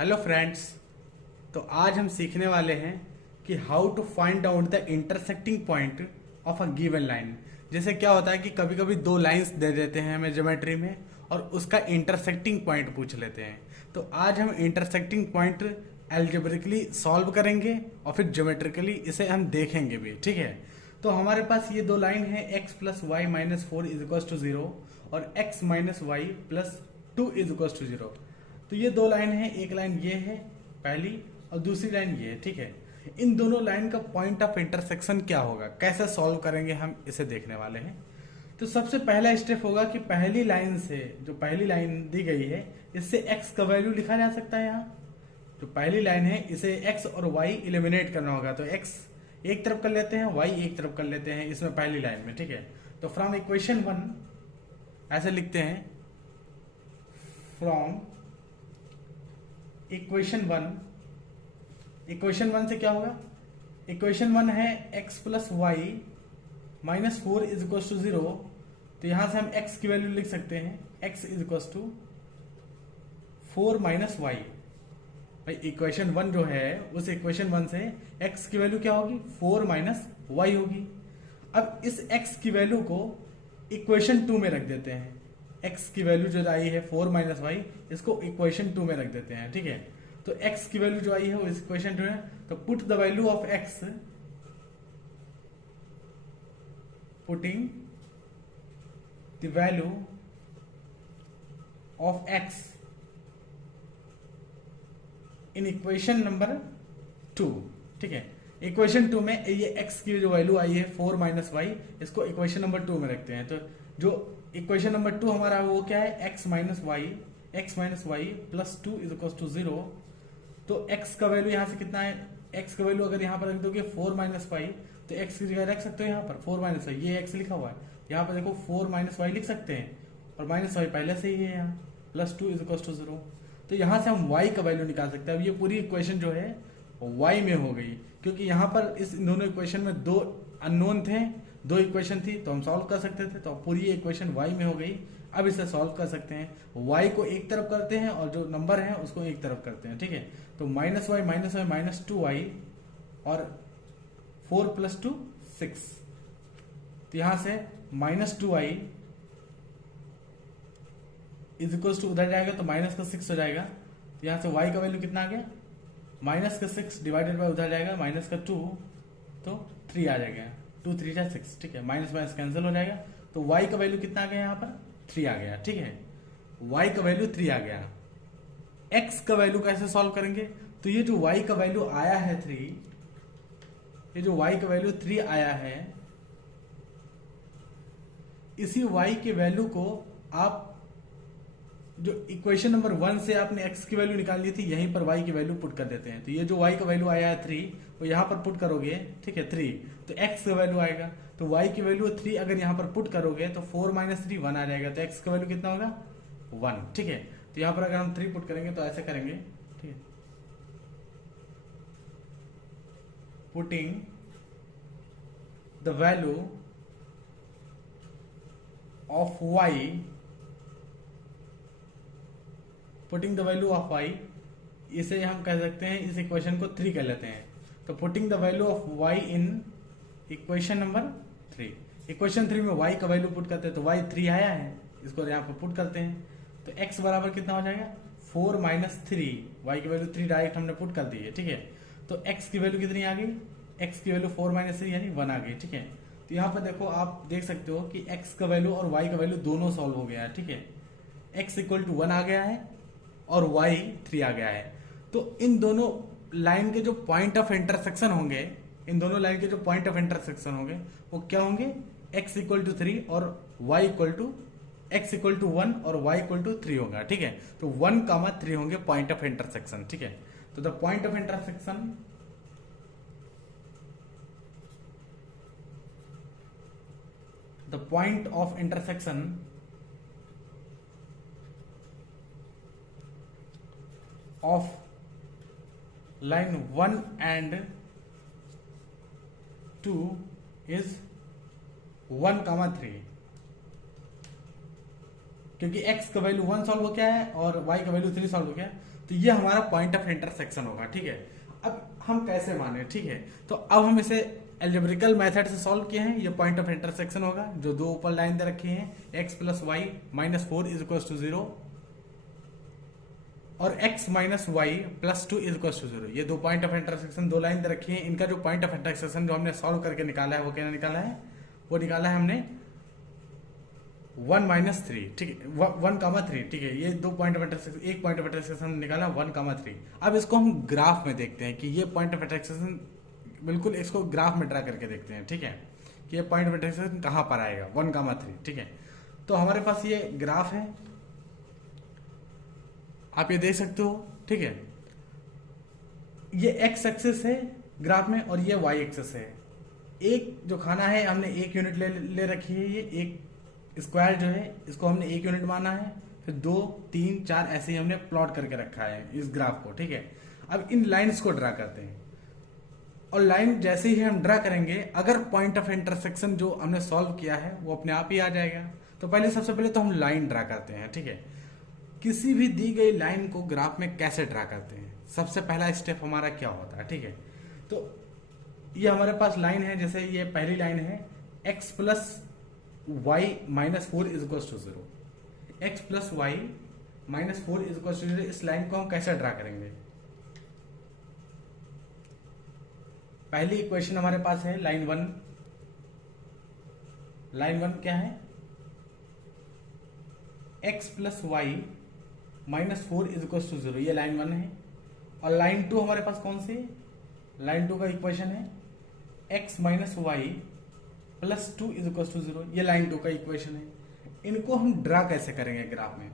Hello friends. तो आज हम सीखने वाले हैं कि how to find out the intersecting point of a given line. जैसे क्या होता है कि कभी कभी दो लाइंस दे देते हैं हमें ज्योमेट्री में और उसका इंटरसेक्टिंग पॉइंट पूछ लेते हैं। तो आज हम इंटरसेक्टिंग पॉइंट एल्जेब्रिकली सॉल्व करेंगे और फिर ज्योमेट्रिकली इसे हम देखेंगे भी, ठीक है। तो हमारे पास ये दो लाइन है, x plus y minus four is equal to zero और x minus y plus two is equal to zero. तो ये दो लाइन है, एक लाइन ये है पहली और दूसरी लाइन ये है, ठीक है। इन दोनों लाइन का पॉइंट ऑफ इंटरसेक्शन क्या होगा, कैसे सॉल्व करेंगे, हम इसे देखने वाले हैं। तो सबसे पहला स्टेप होगा कि पहली लाइन से, जो पहली लाइन दी गई है, इससे x का वैल्यू लिखा जा सकता है। यहाँ जो पहली लाइन है इसे x और y इलिमिनेट करना होगा। तो x एक तरफ कर लेते हैं, y एक तरफ कर लेते हैं इसमें पहली लाइन में, ठीक है। तो फ्रॉम इक्वेशन वन ऐसे लिखते हैं, फ्रॉम इक्वेशन वन से क्या होगा, इक्वेशन वन है x plus y minus four is equal to zero. तो यहां से हम x की वैल्यू लिख सकते हैं, x is equal to four minus y. भाई इक्वेशन वन जो है उस इक्वेशन वन से x की वैल्यू क्या होगी, फोर माइनस वाई होगी। अब इस x की वैल्यू को इक्वेशन टू में रख देते हैं। x की वैल्यू जो आई है फोर माइनस वाई, इसको इक्वेशन टू में रख देते हैं, ठीक है। तो x की वैल्यू जो आई है वो इस इक्वेशन टू है। तो put the value of x, putting the value of x in equation number two, ठीक है। इक्वेशन टू में ये x की जो वैल्यू आई है फोर माइनस वाई, इसको इक्वेशन नंबर टू में रखते हैं। तो जो इक्वेशन नंबर टू हमारा वो क्या है, x minus y plus two is equal to zero. तो x का वैल्यू यहाँ से कितना है, x का वैल्यू अगर यहाँ पर रख दोगे फोर माइनस वाई, तो x की जगह रख सकते हो यहाँ पर फोर माइनस वाई, ये x लिखा हुआ है, यहाँ पर देखो फोर माइनस वाई लिख सकते हैं और माइनस वाई पहले से ही है यहाँ, plus two is equal to zero. तो यहाँ से हम y का वैल्यू निकाल सकते हैं। अब ये पूरी इक्वेशन जो है y में हो गई, क्योंकि यहाँ पर इस दोनों इक्वेशन में दो अननोन थे, दो इक्वेशन थी, तो हम सॉल्व कर सकते थे। तो पूरी ये इक्वेशन y में हो गई। अब इसे सॉल्व कर सकते हैं, y को एक तरफ करते हैं और जो नंबर है उसको एक तरफ करते हैं, ठीक है। तो minus y minus two y और फोर प्लस टू सिक्स। तो यहां से minus two y is equal to उधर जाएगा तो माइनस का सिक्स हो जाएगा। तो यहां से y का वैल्यू कितना आ गया, माइनस का सिक्स डिवाइडेड बाय उधर जाएगा माइनस का टू, तो थ्री आ जाएगा, टू थ्री जा सिक्स, ठीक है। माइनस माइनस कैंसिल हो जाएगा। तो y का वैल्यू कितना आ गया, यहाँ पर थ्री आ गया, ठीक है। y का वैल्यू थ्री आ गया। x का वैल्यू कैसे सॉल्व करेंगे, तो ये जो y का वैल्यू आया है थ्री, ये जो y का वैल्यू थ्री आया है, इसी y के वैल्यू को आप जो इक्वेशन नंबर वन से आपने x की वैल्यू निकाल ली थी, यहीं पर y की वैल्यू पुट कर देते हैं। तो ये जो y का वैल्यू आया है थ्री, वो यहां पर पुट करोगे, ठीक है, थ्री, तो x का वैल्यू आएगा। तो y की वैल्यू थ्री अगर यहां पर पुट करोगे तो फोर माइनस थ्री वन आ जाएगा। तो x का वैल्यू कितना होगा, वन, ठीक है। तो यहां पर अगर हम थ्री पुट करेंगे तो ऐसे करेंगे, ठीक है, putting the value of y, putting the value of y, इसे हम कह सकते हैं, इस इक्वेशन को थ्री कह लेते हैं। तो putting the value of y in equation number three, equation three में y का वैल्यू पुट करते हैं, तो y थ्री आया है, इसको यहाँ पर पुट करते हैं। तो x बराबर कितना हो जाएगा, फोर माइनस थ्री, y की वैल्यू थ्री डायरेक्ट हमने पुट कर दी है, ठीक है। तो x की वैल्यू कितनी आ गई, x की वैल्यू फोर माइनस थ्री यानी वन आ गई, ठीक है। तो यहाँ पर देखो आप देख सकते हो कि x का वैल्यू और y का वैल्यू दोनों सॉल्व हो गया है, ठीक है। x इक्वल टू वन आ गया है और y थ्री आ गया है। तो इन दोनों लाइन के जो पॉइंट ऑफ इंटरसेक्शन होंगे, इन दोनों लाइन के जो पॉइंट ऑफ इंटरसेक्शन होंगे वो क्या होंगे, x इक्वल टू थ्री और y equal to, x equal to one और y इक्वल टू थ्री होगा, ठीक है। तो वन कामा थ्री होंगे पॉइंट ऑफ इंटरसेक्शन, ठीक है। तो the point of intersection of line 1 and 2 is 1, 3, क्योंकि x का वैल्यू 1 सॉल्व हो गया है और y का वैल्यू 3 सॉल्व हो गया है। तो ये हमारा पॉइंट ऑफ इंटरसेक्शन होगा, ठीक है। अब हम कैसे माने, ठीक है, तो अब हम इसे एल्जेब्रिकल मेथड से सॉल्व किए हैं। ये पॉइंट ऑफ इंटरसेक्शन होगा, जो दो ऊपर लाइन दे रखी है, x plus y minus 4 is equal to 0 और x minus y plus 2 is equal to 0। ये दो पॉइंट ऑफ इंटरसेक्शन, दो लाइन दे रखी है। इनका जो पॉइंट ऑफ इंटरसेक्शन जो हमने सॉल्व करके निकाला है, वो क्या निकाला है, वो निकाला है हमने 1 माइनस 3, ठीक है, 1,3, ठीक है। ये दो पॉइंट ऑफ इंटरसेक्शन, एक पॉइंट ऑफ इंटरसेक्शन निकाला 1,3। अब इसको हम ग्राफ में देखते हैं कि ये पॉइंट ऑफ इंटरसेक्शन, बिल्कुल इसको ग्राफ में ड्रा करके देखते हैं, ठीक है, कि ये पॉइंट ऑफ इंटरसेक्शन कहाँ पर आएगा, 1,3, ठीक है। तो हमारे पास ये ग्राफ है, आप ये देख सकते हो, ठीक है। ये एक्स एक्सिस है ग्राफ में और ये वाई एक्सिस है। एक जो खाना है हमने 1 यूनिट ले रखी है, ये एक स्क्वायर जो है इसको हमने 1 यूनिट माना है, फिर 2, 3, 4 ऐसे ही हमने प्लॉट करके रखा है इस ग्राफ को, ठीक है। अब इन लाइंस को ड्रा करते हैं, और लाइन जैसे ही हम ड्रा करेंगे, अगर पॉइंट ऑफ इंटरसेक्शन जो हमने सॉल्व किया है वो अपने आप ही आ जाएगा। तो पहले, सबसे पहले तो हम लाइन ड्रा करते हैं, ठीक है। किसी भी दी गई लाइन को ग्राफ में कैसे ड्रा करते हैं, सबसे पहला स्टेप हमारा क्या होता है, ठीक है। तो ये हमारे पास लाइन है, जैसे ये पहली लाइन है, x plus y minus 4 is equal to 0। X plus y minus 4 is equal to 0। इस लाइन को हम कैसे ड्रा करेंगे, पहली इक्वेशन हमारे पास है लाइन 1। लाइन 1 क्या है, x plus y minus 4 is equal to 0, ये लाइन 1 है। और लाइन 2 हमारे पास कौन सी, लाइन 2 का इक्वेशन है x minus y plus 2 is equal to 0, ये लाइन 2 का इक्वेशन है। इनको हम ड्रा कैसे करेंगे ग्राफ में,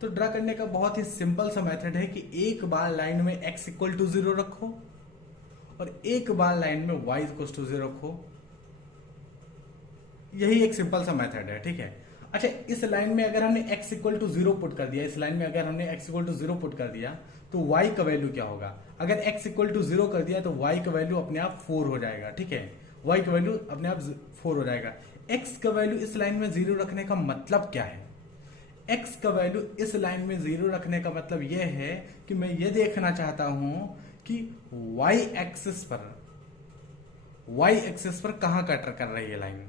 तो ड्रा करने का बहुत ही सिंपल सा मेथड है कि एक बार लाइन में x इक्वल टू 0 रखो और एक बार लाइन में y इक्वल टू 0 रखो। यही एक सिंपल सा मेथड है, ठीक है। अच्छा, इस लाइन में अगर हमने x इक्वल टू 0 पुट कर दिया, इस लाइन में अगर हमने x इक्वल टू 0 पुट कर दिया, तो y का वैल्यू क्या होगा, अगर x इक्वल टू 0 कर दिया तो y का वैल्यू अपने आप 4 हो जाएगा, ठीक है। y का वैल्यू अपने आप 4 हो जाएगा। x का वैल्यू इस लाइन में 0 रखने का मतलब क्या है, x का वैल्यू इस लाइन में 0 रखने का मतलब यह है कि मैं ये देखना चाहता हूं कि y एक्सिस पर कहां कटर कर रही है लाइन।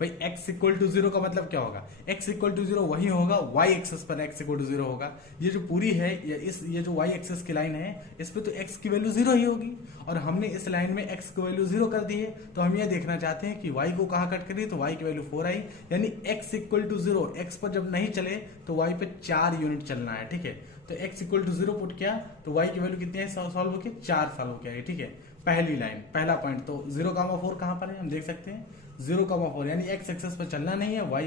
भाई x इक्वल टू 0 का मतलब क्या होगा, x इक्वल टू 0 वही होगा y एक्सिस पर x इक्वल टू 0 होगा। ये जो पूरी है, ये जो y एक्सिस की लाइन है, इस पे तो x की वैल्यू 0 ही होगी, और हमने इस लाइन में x की वैल्यू 0 कर दी है। तो हम ये देखना चाहते हैं कि y को कहाँ कट करिए, तो y की वैल्यू 4 आई, यानी x इक्वल टू 0, x पर जब नहीं चले तो y पे 4 यूनिट चलना है, ठीक है। तो x इक्वल टू 0 पुट किया तो y की वैल्यू कितनी है, सॉल्व होकर 4 साल हो गया, ठीक है। पहली लाइन, पहला पॉइंट, तो 0,4 कहां पर है, हम देख सकते हैं 0,4, यानी x एक्सेस पर चलना नहीं है, y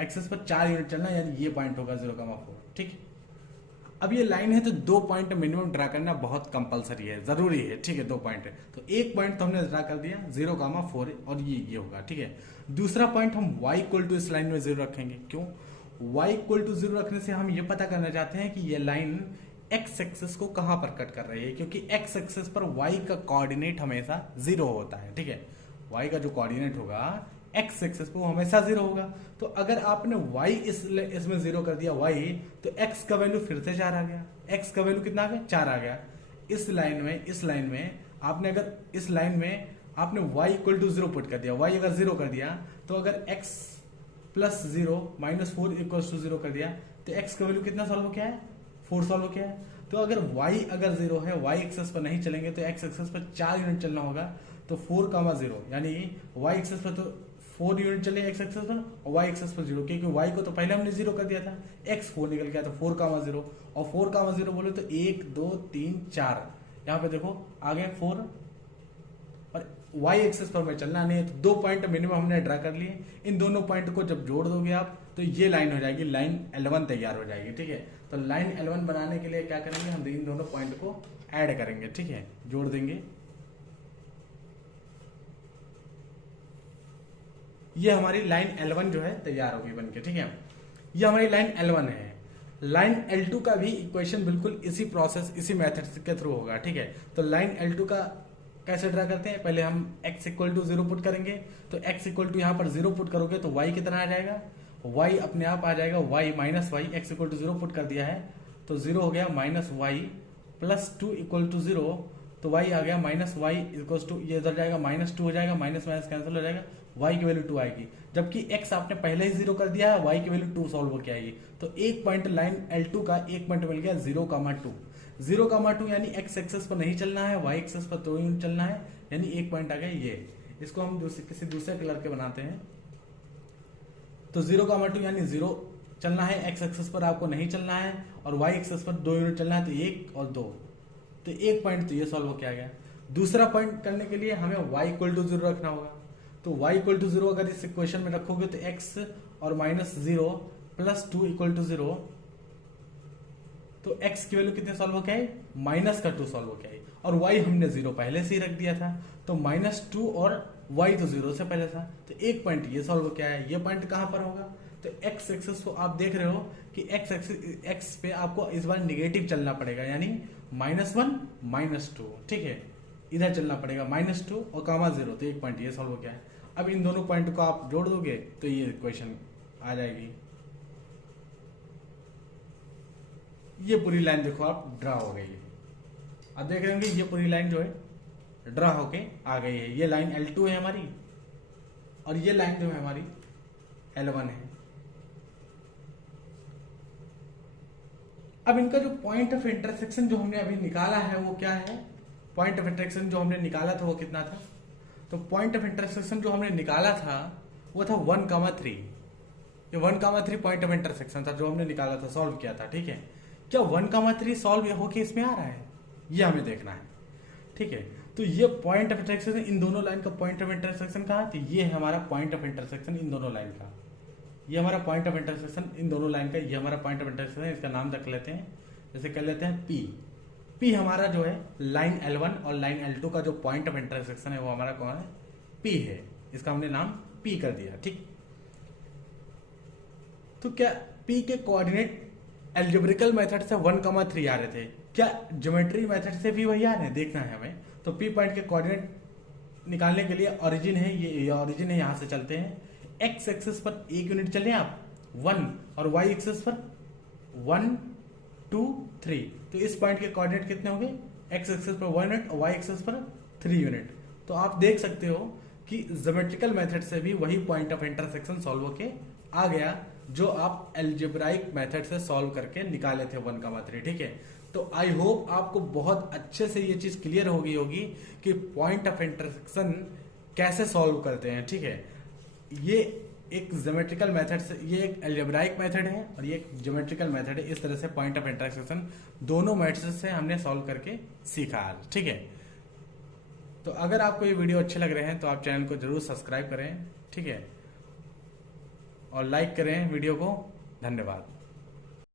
एक्सेस पर 4 यूनिट चलना, यानी ये पॉइंट होगा 0,4, ठीक है। अब ये लाइन है तो 2 पॉइंट मिनिमम ड्रा करना बहुत कंपलसरी है, जरूरी है, ठीक है। 2 पॉइंट है तो एक पॉइंट तो हमने ड्रा कर दिया 0,4, और ये होगा, ठीक है। दूसरा पॉइंट हम y इक्वल टू इस लाइन में 0 रखेंगे, क्यों, y इक्वल टू 0 रखने से हम ये पता करना चाहते हैं कि ये लाइन x एक्सेस को कहां पर कट कर रही है, क्योंकि x एक्सेस पर y का कोऑर्डिनेट हमेशा 0 होता है, ठीक है। y का जो कोऑर्डिनेट होगा x एक्सेस पर वो हमेशा 0 होगा। तो अगर आपने y इसमें 0 कर दिया y, तो x का वैल्यू फिर से 4 आ गया, x का वैल्यू कितना आ गया, 4 आ गया। इस लाइन में आपने अगर इस लाइन में आपने y इक्वल टू 0 पुट कर दिया, y अगर 0 कर दिया, तो अगर x plus 0 minus 4 equal to 0 कर दिया, तो x का वैल्यू कितना सॉल्व हो गया है, 4 सॉल्व हो गया है। तो अगर y अगर 0 है, y एक्सेस पर नहीं चलेंगे तो x एक्सेस पर 4 यूनिट चलना होगा, तो 4,0, यानी y एक्सेस पर तो 4 यूनिट चले x एक्सेस पर, और y एक्सेस पर 0, क्योंकि y को तो पहले हमने 0 कर दिया था, x 4 निकल गया, तो 4,0, और 4,0 बोले तो 1 2 3 4, यहाँ पे देखो आगे 4, और y एक्सेस पर में चलना नहीं है, तो 2 पॉइंट मिनिमम हमने ड्रा कर लिए। इन दोनों पॉइंट को जब जोड़ दोगे आप, तो ये लाइन हो जाएगी, लाइन L1 तैयार हो जाएगी, ठीक है। तो लाइन L1 बनाने के लिए क्या करेंगे, हम इन दोनों पॉइंट को ऐड करेंगे, ठीक है, जोड़ देंगे। ये हमारी लाइन L1 जो है तैयार होगी बनके, ठीक है। ये हमारी लाइन L1 है। लाइन L2 का भी इक्वेशन बिल्कुल इसी प्रोसेस, इसी मेथड के थ्रू होगा, ठीक है। तो लाइन L2 का कैसे ड्रा करते हैं, पहले हम x इक्वल टू 0 पुट करेंगे, तो x इक्वल टू यहाँ पर 0 पुट करोगे तो y कितना आ जाएगा, y अपने आप आ जाएगा, y minus y, x equal to 0 put कर दिया है, तो 0 हो गया minus y plus 2 equal to 0, तो y आ गया माइनस वाई इक्वल टू, ये इधर जाएगा माइनस 2 हो जाएगा, माइनस माइनस कैंसिल हो जाएगा, y की वैल्यू 2 आएगी, जबकि x आपने पहले ही 0 कर दिया है, y की वैल्यू 2 सॉल्व होकर आएगी। तो एक पॉइंट लाइन L2 का एक पॉइंट मिल गया 0,2, 0,2 यानी x एक्सेस पर नहीं चलना है, y एक्सेस पर 2 यूनिट चलना है, यानी एक पॉइंट आ गया ये। इसको हम किसी दूसरे कलर के बनाते हैं। तो 0,2 यानी 0 चलना है, x एक्सेस पर आपको नहीं चलना है, और y एक्सेस पर 2 यूनिट चलना है, तो 1 और 2, तो एक पॉइंट तो ये सॉल्व हो गया। दूसरा पॉइंट करने के लिए हमें y इक्वल टू 0 रखना होगा। तो y इक्वल टू 0 अगर इस इक्वेशन में रखोगे तो x और माइनस 0 प्लस 2 इक्वल टू 0, तो x की वैल्यू कितने सॉल्व हो गया है, माइनस का 2 सॉल्व हो गया है, और y हमने 0 पहले से ही रख दिया था, तो माइनस 2 और y तो 0 से पहले था, तो एक पॉइंट ये सॉल्व हो गया है। ये पॉइंट कहां पर होगा, तो x एक्सेस को आप देख रहे हो कि x पे आपको इस बार निगेटिव चलना पड़ेगा, यानी -1 -2, ठीक है, इधर चलना पड़ेगा -2 और कामा 0, तो एक पॉइंट ये सॉल्व हो गया है। अब इन दोनों पॉइंट को आप जोड़ दोगे तो ये इक्वेशन आ जाएगी। ये पूरी लाइन देखो आप ड्रा हो गई है। अब देख रहे होंगे ये पूरी लाइन जो है ड्रा होके आ गई है। ये लाइन L2 है हमारी, और ये लाइन जो है हमारी L1 है। अब इनका जो पॉइंट ऑफ इंटरसेक्शन जो हमने अभी निकाला है वो क्या है, पॉइंट ऑफ इंटरसेक्शन जो हमने निकाला था वो कितना था, तो पॉइंट ऑफ इंटरसेक्शन जो हमने निकाला था वो था 1,3। ये 1,3 पॉइंट ऑफ इंटरसेक्शन था जो हमने निकाला था, सॉल्व किया था, ठीक है। क्या 1,3 सॉल्व होके इसमें आ रहा है, ये हमें देखना है, ठीक है। तो ये पॉइंट ऑफ इंटरसेक्शन, इन दोनों लाइन का पॉइंट ऑफ इंटरसेक्शन कहा, तो ये है हमारा पॉइंट ऑफ इंटरसेक्शन इन दोनों लाइन का, ये हमारा पॉइंट ऑफ इंटरसेक्शन इन दोनों लाइन का, ये हमारा पॉइंट ऑफ इंटरसेक्शन है। इसका नाम रख लेते हैं, जैसे कर लेते हैं P हमारा जो है लाइन L1 और लाइन L2 का जो पॉइंट ऑफ इंटरसेक्शन है वो हमारा कौन है, P है, इसका हमने नाम P कर दिया, ठीक। तो क्या P के कोऑर्डिनेट एल्जेब्रिकल मेथड से 1,3 आ रहे थे, क्या ज्योमेट्री मेथड से भी वही आ रहे हैं, देखना है हमें। तो P पॉइंट के कोऑर्डिनेट निकालने के लिए ओरिजिन है, ये ओरिजिन है, यहां से चलते हैं। x एक्सेस पर एक यूनिट चले आप 1, और y एक्सेस पर 1 2 3, तो इस पॉइंट के कोऑर्डिनेट कितने होंगे, x एक्सेस पर 1 यूनिट और y एक्सेस पर 3 यूनिट। तो आप देख सकते हो कि ज्योमेट्रिकल मेथड से भी वही पॉइंट ऑफ इंटरसेक्शन सॉल्व होके आ गया जो आप एल्जेब्राइक मेथड से सॉल्व करके निकाले थे 1,3, ठीक है। तो आई होप आपको बहुत अच्छे से ये चीज क्लियर हो गई होगी कि पॉइंट ऑफ इंटरसेक्शन कैसे सॉल्व करते हैं, ठीक है। ये एक ज्योमेट्रिकल मेथड से, ये एक अलजेब्राइक मेथड है और ये एक ज्योमेट्रिकल मेथड है। इस तरह से पॉइंट ऑफ इंटरसेक्शन दोनों मेथड से हमने सॉल्व करके सीखा आज, ठीक है। तो अगर आपको ये वीडियो अच्छे लग रहे हैं तो आप चैनल को जरूर सब्सक्राइब करें, ठीक है, और लाइक करें वीडियो को। धन्यवाद।